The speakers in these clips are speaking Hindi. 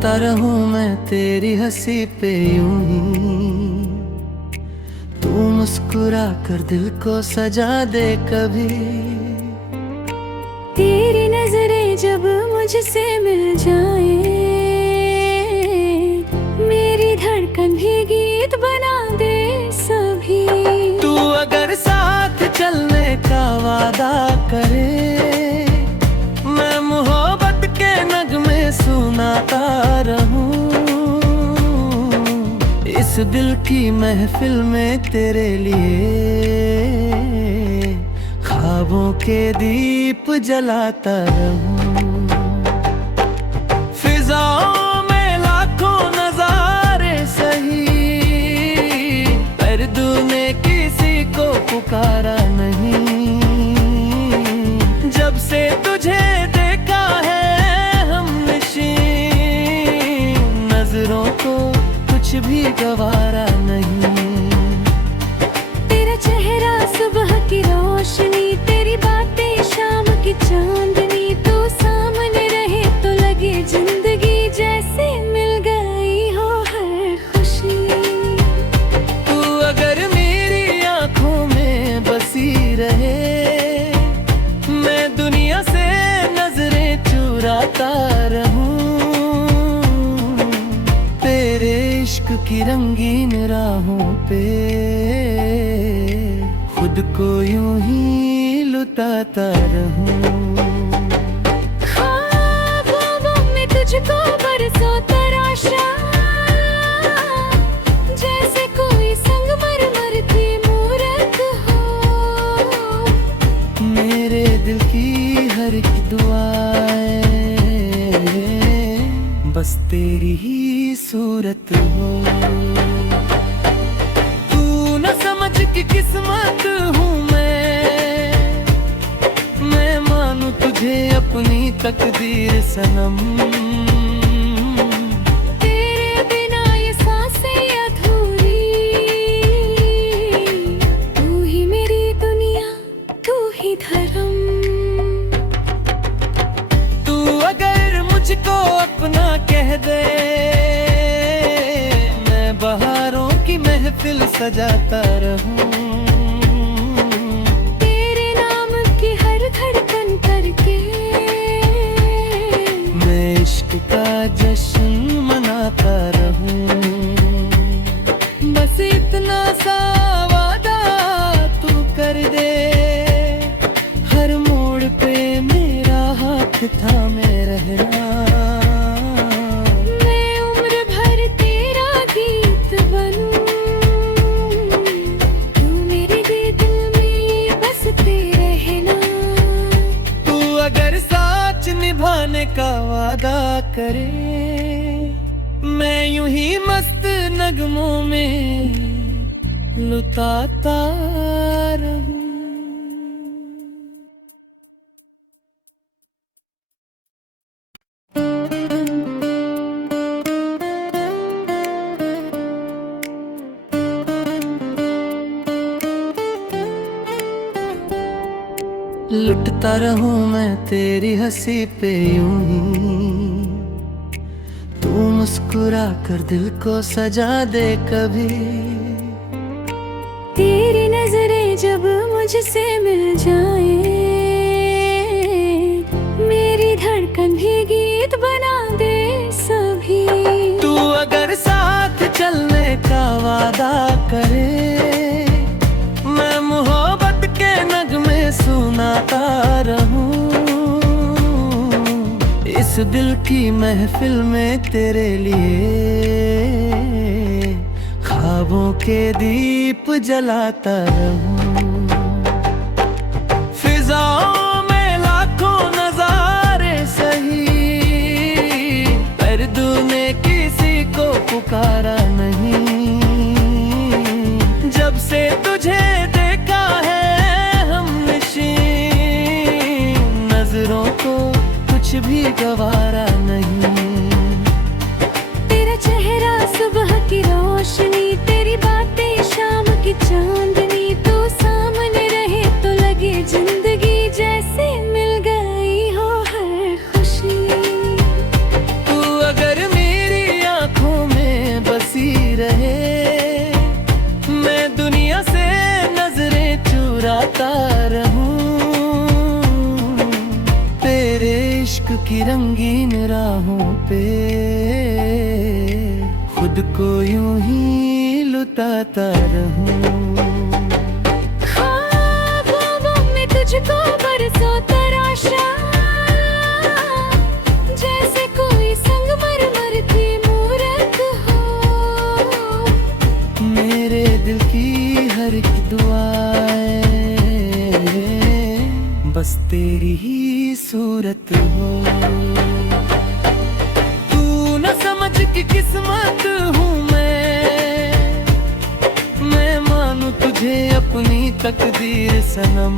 लुटता रहूं मैं तेरी हंसी पे यूं ही, तू मुस्कुरा कर दिल को सजा दे कभी। तेरी नजरें जब मुझसे मिल जाए, मेरी धड़कन भी गीत बना दे सभी। तू अगर साथ चलने का वादा करे, मैं मोहब्बत के नगमे सुनाता रहूं। इस दिल की महफिल में तेरे लिए ख्वाबों के दीप जलाता रहूं। फिजाओं में लाखों नजारे सही, पर तूने किसी को पुकारा नहीं। जब से तुझे देखा है हमनशी, नजरों को कुछ भी गवारा नहीं। तेरा चेहरा सुबह की रोशनी, तेरी बातें शाम की चांदनी। तू सामने रहे तो लगे जिंदगी जैसे मिल गई हो हर खुशी। तू अगर मेरी आंखों में बसी रहे, मैं दुनिया से नजरें चुराता रहूं। तेरे इश्क की रंगीन राहों पे खुद को यूं ही लुटाता रहूं। ख्वाबों में तुझको बरसों तराशा, जैसे कोई संगमरमर की मूरत हो। मेरे दिल की हर एक दुआएं बस तेरी ही सूरत हो। तू न समझ कि किस्मत हूँ मैं मानूं तुझे अपनी तकदीर सनम। तेरे बिना ये सांसें अधूरी, तू ही मेरी दुनिया, तू ही धर्म। तू अगर मुझको अपना कह दे, मैं बहारों की महफिल सजाता रहूं। तेरे नाम की हर धड़कन करके मैं इश्क का जश्न मनाता रहूं। बस इतना सा वादा तू कर दे, हर मोड़ पे मेरा हाथ थामे रहना। मैं उम्र भर तेरा गीत बनूं, तू मेरे दिल में बसते रहना। तू अगर साच निभाने का वादा करे, मैं यूं ही मस्त नगमों में लुटाता रहूं। लुटता रहूं मैं तेरी हंसी पे यूं ही, तू मुस्कुरा कर दिल को सजा दे कभी। तेरी नजरें जब मुझसे मिल जाए, मेरी धड़कन भी गीत बना दे सभी। तू अगर साथ चलने का वादा करे, मैं मोहब्बत के नगमे सुनाता रहूं। इस दिल की महफिल में तेरे लिए ख्वाबों के दीप जलाता रहूं। फिजाओं में लाखों नजारे सही, पर तूने किसी को पुकारा नहीं। जब से तुझे देखा है हमनशी, नजरों को कुछ भी गवारा नहीं। तेरा चेहरा सुबह की रोशनी, तेरी बातें शाम की चांदनी। तू सामने रहे तो लगे जिंदगी जैसे मिल गई हो हर खुशी। तू अगर मेरी चलता रहूं तेरे इश्क की रंगीन राहों पे, खुद को यूं ही लुटाता रहूं। ख्वाबों में तुझको बरसों तराशा, जैसे कोई संगमरमर की मूरत हो। मेरे दिल की हर एक दुआएं बस तेरी ही सूरत हो। तू न समझ कि किस्मत हूँ मैं मानूं तुझे अपनी तकदीर सनम।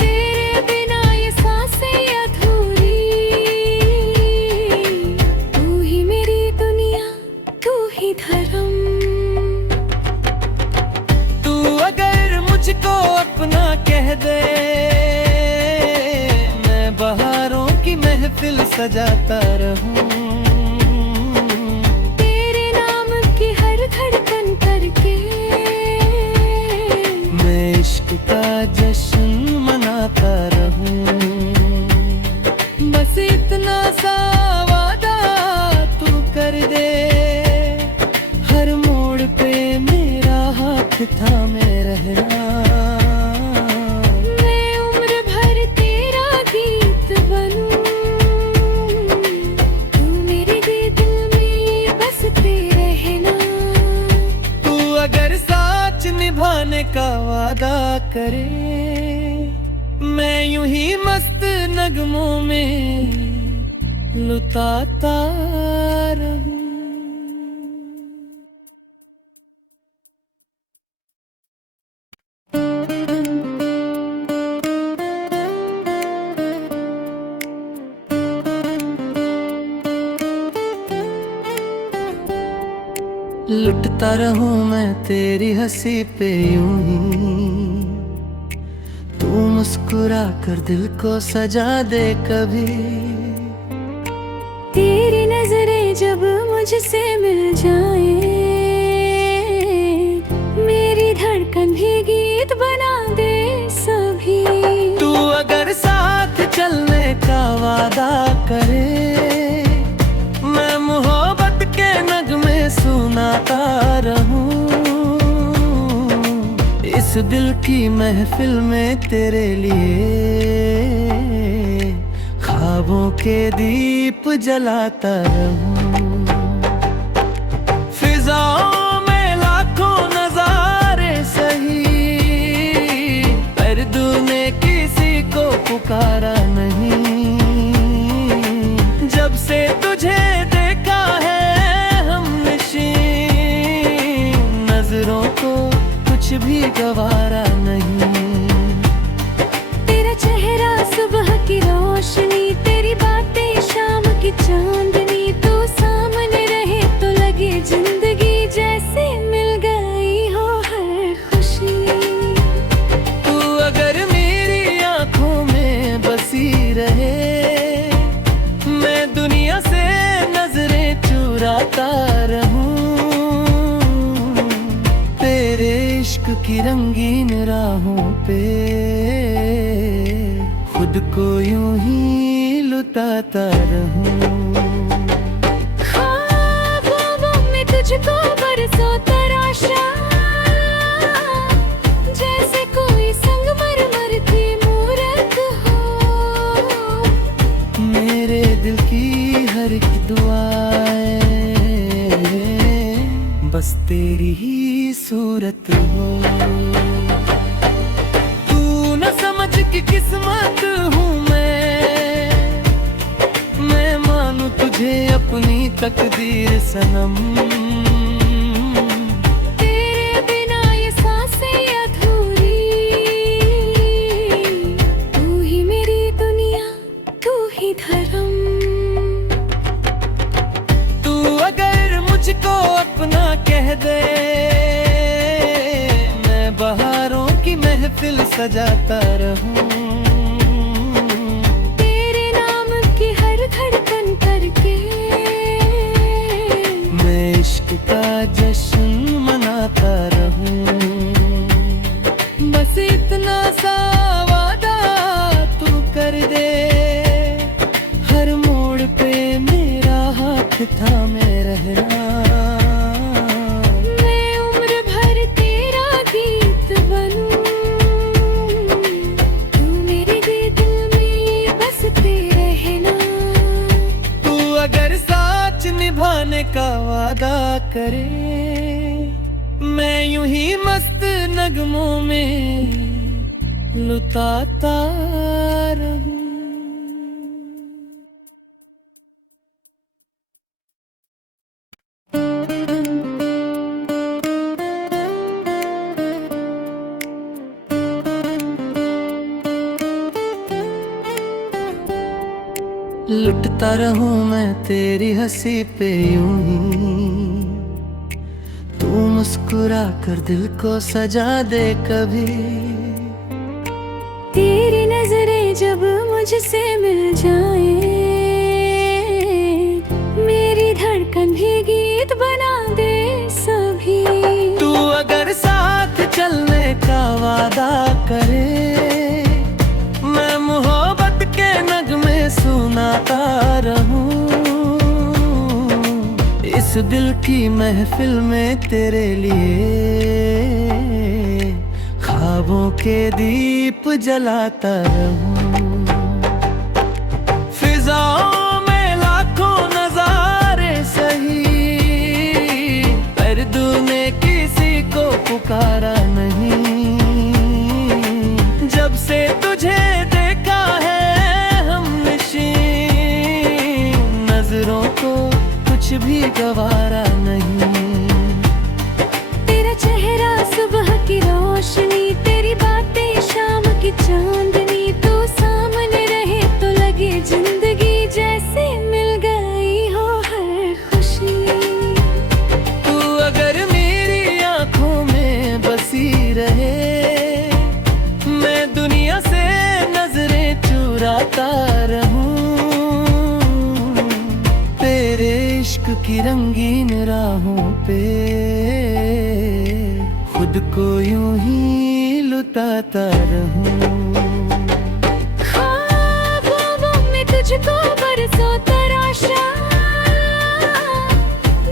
तेरे बिना ये सांसें अधूरी, तू ही मेरी दुनिया, तू ही धर्म। तू अगर मुझको अपना कह दे, मैं बहारों की महफिल सजाता रहूं। तेरे नाम की हर धड़कन करके मैं इश्क का जश्न मनाता रहूं। बस इतना सा वादा तू कर दे, हर मोड़ पे मेरा हाथ थामे रहना। मैं उम्र भर तेरा गीत बनूं, तू मेरे दिल में बसते रहना। तू अगर साच निभाने का वादा करे, मैं यूं ही मस्त नगमों में लुटाता रहूं। लुटता रहूं मैं तेरी हंसी पे यूं ही, तू मुस्कुरा कर दिल को सजा दे कभी। तेरी नजरें जब मुझसे मिल जाए, मेरी धड़कन भी गीत बना दे सभी। तू अगर साथ चलने का वादा करे, मैं मोहब्बत के नगमे सुनाता रहूं। इस दिल की महफिल में तेरे लिए ख्वाबों के दीप जलाता रहूं। फिजाओं में लाखों नजारे सही, पर तूने किसी को पुकारा नहीं। जब से तुझे देखा है हमनशी, नजरों को कुछ भी गवारा नहीं। तेरा चेहरा सुबह की रोशनी, तेरी बातें शाम की चांदनी। तू सामने रहे तो लगे जिंदगी जैसे मिल गई हो हर खुशी। तू अगर मेरी आंखों में बसी रहे, मैं दुनिया से नजरें चुराता रहूं। तेरे इश्क की रंगीन राहों पे, खुद को यूं ही लुटाता रहूं। ख्वाबों में तुझको बरसों तराशा, जैसे कोई संगमरमर की मूरत हो। मेरे दिल की हर एक दुआएं बस तेरी ही सूरत हो। तू न समझ कि किस्मत हूँ मैं मानूं तुझे अपनी तकदीर सनम। तेरे बिना ये सांसें अधूरी, तू ही मेरी दुनिया, तू ही धर्म। तू अगर मुझको अपना कह दे, मैं बहारों की महफिल सजाता रहूं। तेरे नाम की हर धड़कन करके मैं इश्क का जश्न मनाता रहूं। वादा करे, मैं यूं ही मस्त नगमों में लुटाता रहूं। लुटता रहूं मैं तेरी हंसी पे यूं ही, तू मुस्कुरा कर दिल को सजा दे कभी। तेरी नजरें जब मुझसे मिल जाए, मेरी धड़कन भी गीत बना दे सभी। तू अगर साथ चलने का वादा करे, मैं मोहब्बत के नगमे सुनाता रहूं। इस दिल की महफिल में तेरे लिए ख्वाबों के दीप जलाता रहूं। फिजाओं में लाखों नजारे सही, पर तूने किसी को पुकारा नहीं। जब से तुझे देखा है हमनशी, नजरों को कुछ भी गवारा नहीं। तेरा चेहरा सुबह की रोशनी, तेरी बातें शाम की चांदनी। तू सामने रहे तो लगे जिंदगी जैसे मिल गई हो हर खुशी। तू अगर मेरी आंखों में बसी रहे, मैं दुनिया से नजरें चुराता रहूं। तेरे इश्क की रंगीन राहों पे खुद को यूं ही लुटाता रहूं। ख्वाबों में तुझको बरसों तराशा,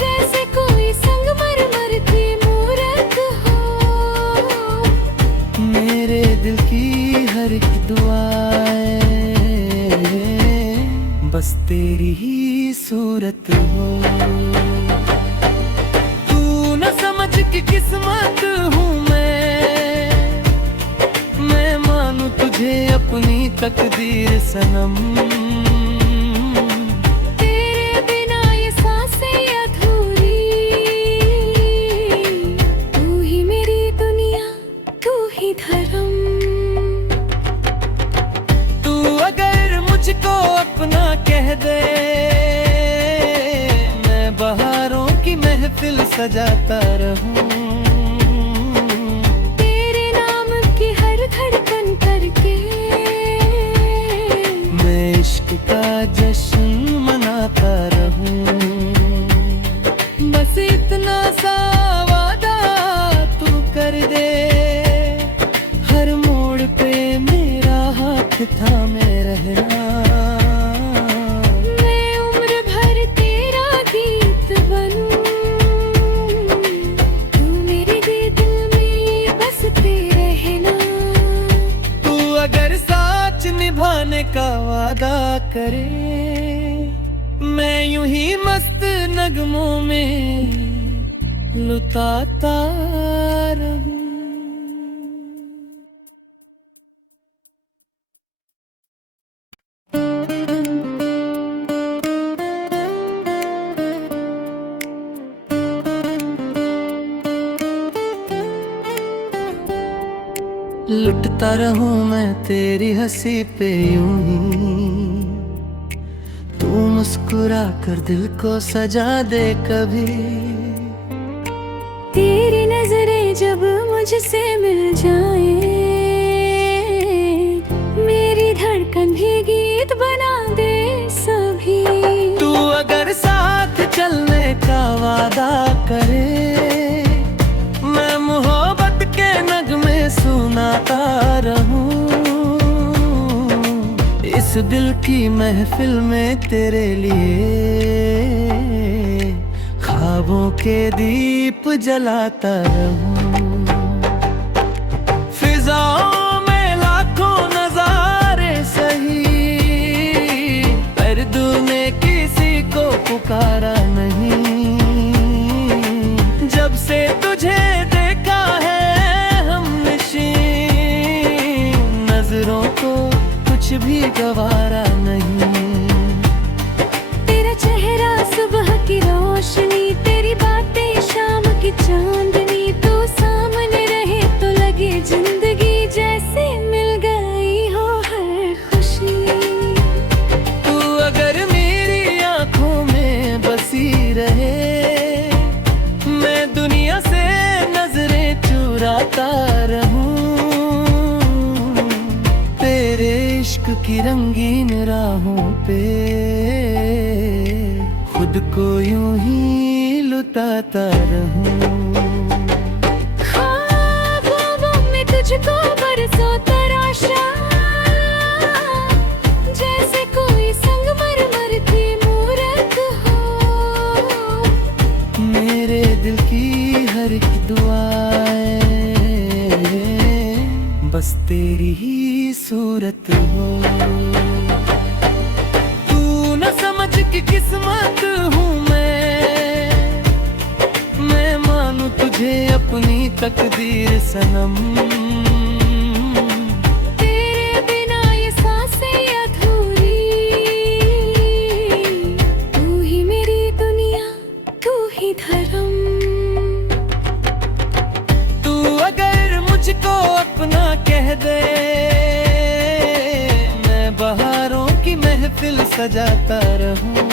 जैसे कोई संगमरमर की मूरत हो। मेरे दिल की हर एक दुआएं बस तेरी ही सूरत हो। तू न समझ कि किस्मत हूँ मैं मानूं तुझे अपनी तकदीर सनम। तेरे बिना ये सांसें अधूरी, तू ही मेरी दुनिया, तू ही धर्म। तू अगर मुझको अपना कह दे, मैं बहारों की महफिल सजाता रहूं। तेरे नाम की हर धड़कन करके मैं इश्क का जश्न मनाता रहूं। बस इतना सा वादा तू कर दे, हर मोड़ पे मेरा हाथ थामे रहना। मैं उम्र भर तेरा गीत बनूं, तू मेरे दिल में बसते रहना। तू अगर साच निभाने का वादा करे, मैं यूं ही मस्त नगमों में लुटाता रहूं। लुटता रहूं मैं तेरी हंसी पे यूं ही, तू मुस्कुरा कर दिल को सजा दे कभी। तेरी नजरें जब मुझसे मिल जाए, मेरी धड़कन भी गीत बना दे सभी। तू अगर साथ चलने का वादा करे, मैं मोहब्बत के नगमे सुनाता रहूं। इस दिल की महफिल में तेरे लिए ख्वाबों के दीप जलाता रहूं। फिजाओं में लाखों नजारे सही, पर तूने किसी को पुकारा नहीं। गवारा नहीं। तेरा चेहरा सुबह की रोशनी, तेरी बातें शाम की चांदनी, तू सामने रहे तो लगे जिंदगी जैसे मिल गई हो हर खुशी। तू अगर मेरी आंखों में बसी रहे, मैं दुनिया से नजरें चुराता रहूं, तेरे इश्क की रंगीन राहों पे खुद को यूं ही लुटाता रहूं। ख्वाबों में तुझको बरसों तराशा, जैसे कोई संगमरमर की मूरत हो। मेरे दिल की हर एक दुआएं बस तेरी ही सूरत हो। तू न समझ कि किस्मत हूँ मैं मानूं तुझे अपनी तकदीर सनम। तेरे बिना ये सांसें अधूरी, तू ही मेरी दुनिया, तू ही धर्म। तू अगर मुझको अपना कह दे, मैं बहारों की महफिल सजाता रहूं,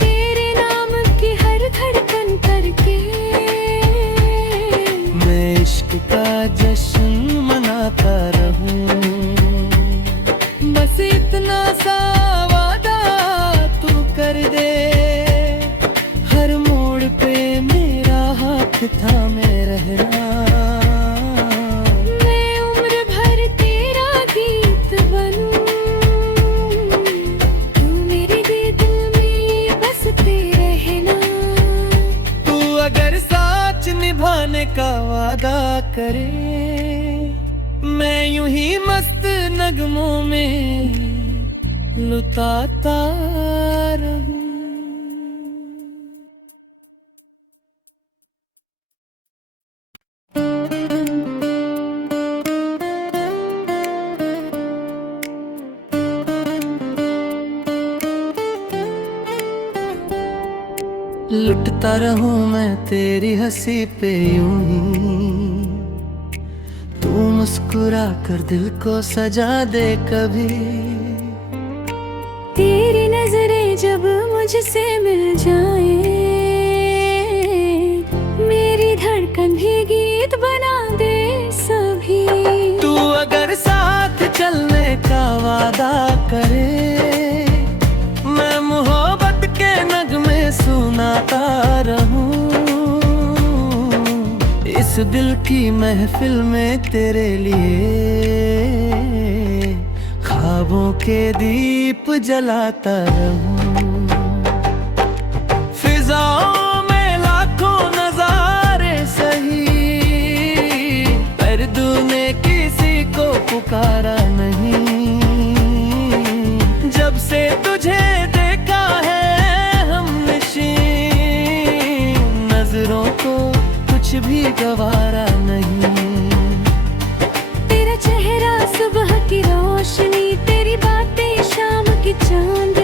तेरे नाम की हर धड़कन करके मैं इश्क का जश्न मनाता रहूं। बस इतना सा वादा तू कर दे, हर मोड़ पे मेरा हाथ थामे रहना। मैं उम्र भर तेरा गीत बनूं, तू मेरे दिल में बसते रहना। तू अगर साच निभाने का वादा करे, मैं यूं ही मस्त नगमों में लुटाता रहूं। लुटता रहूं मैं तेरी हंसी पे यूं ही, तू मुस्कुरा कर दिल को सजा दे कभी। तेरी नजरें जब मुझसे मिल जाए, मेरी धड़कन भी गीत बना दे सभी। तू अगर साथ चलने का वादा करे, मैं मोहब्बत के नगमे सुनाता रहूं, इस दिल की महफिल में तेरे लिए ख्वाबों के दीप जलाता रहूं। फिजाओं में लाखों नजारे सही, पर तूने किसी को पुकारा नहीं। जब से तुझे देखा है हमनशी, नजरों को कुछ भी गवारा नहीं। तेरा चेहरा सुबह की रोशनी, तेरी बातें शाम की चांद